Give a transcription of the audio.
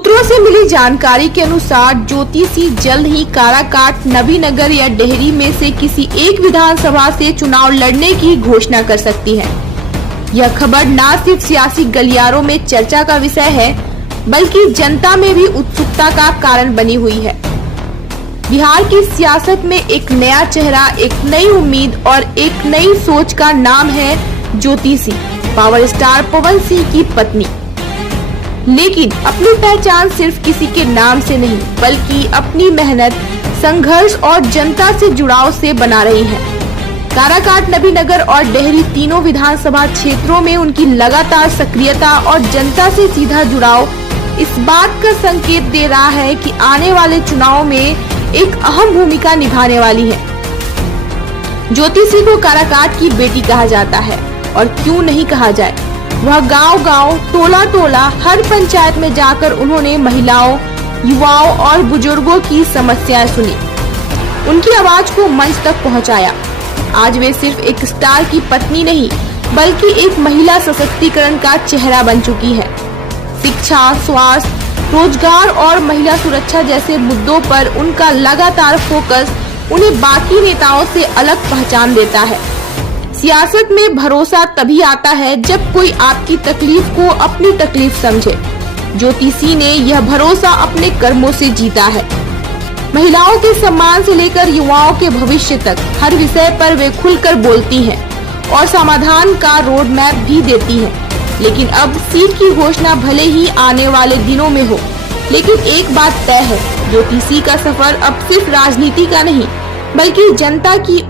सूत्रों से मिली जानकारी के अनुसार ज्योति सिंह जल्द ही काराकाट, नबीनगर या डेहरी में से किसी एक विधानसभा से चुनाव लड़ने की घोषणा कर सकती है। यह खबर न सिर्फ सियासी गलियारों में चर्चा का विषय है, बल्कि जनता में भी उत्सुकता का कारण बनी हुई है। बिहार की सियासत में एक नया चेहरा, एक नई उम्मीद और एक नई सोच का नाम है ज्योति सिंह, पावर स्टार पवन सिंह की पत्नी। लेकिन अपनी पहचान सिर्फ किसी के नाम से नहीं, बल्कि अपनी मेहनत, संघर्ष और जनता से जुड़ाव से बना रही है। काराकाट, नबीनगर और डेहरी तीनों विधानसभा क्षेत्रों में उनकी लगातार सक्रियता और जनता से सीधा जुड़ाव इस बात का संकेत दे रहा है कि आने वाले चुनाव में एक अहम भूमिका निभाने वाली है। ज्योति सिंह को काराकाट की बेटी कहा जाता है, और क्यों नहीं कहा जाए। वह गांव-गांव, टोला-टोला, हर पंचायत में जाकर उन्होंने महिलाओं, युवाओं और बुजुर्गों की समस्याएं सुनी, उनकी आवाज को मंच तक पहुंचाया। आज वे सिर्फ एक स्टार की पत्नी नहीं, बल्कि एक महिला सशक्तिकरण का चेहरा बन चुकी है। शिक्षा, स्वास्थ्य, रोजगार और महिला सुरक्षा जैसे मुद्दों पर उनका लगातार फोकस उन्हें बाकी नेताओं से अलग पहचान देता है। सियासत में भरोसा तभी आता है जब कोई आपकी तकलीफ को अपनी तकलीफ समझे। ज्योति सिंह ने यह भरोसा अपने कर्मों से जीता है। महिलाओं के सम्मान से लेकर युवाओं के भविष्य तक हर विषय पर वे खुलकर बोलती हैं और समाधान का रोड मैप भी देती हैं। लेकिन अब सीट की घोषणा भले ही आने वाले दिनों में हो, लेकिन एक बात तय है, ज्योति सिंह का सफर अब सिर्फ राजनीति का नहीं, बल्कि जनता की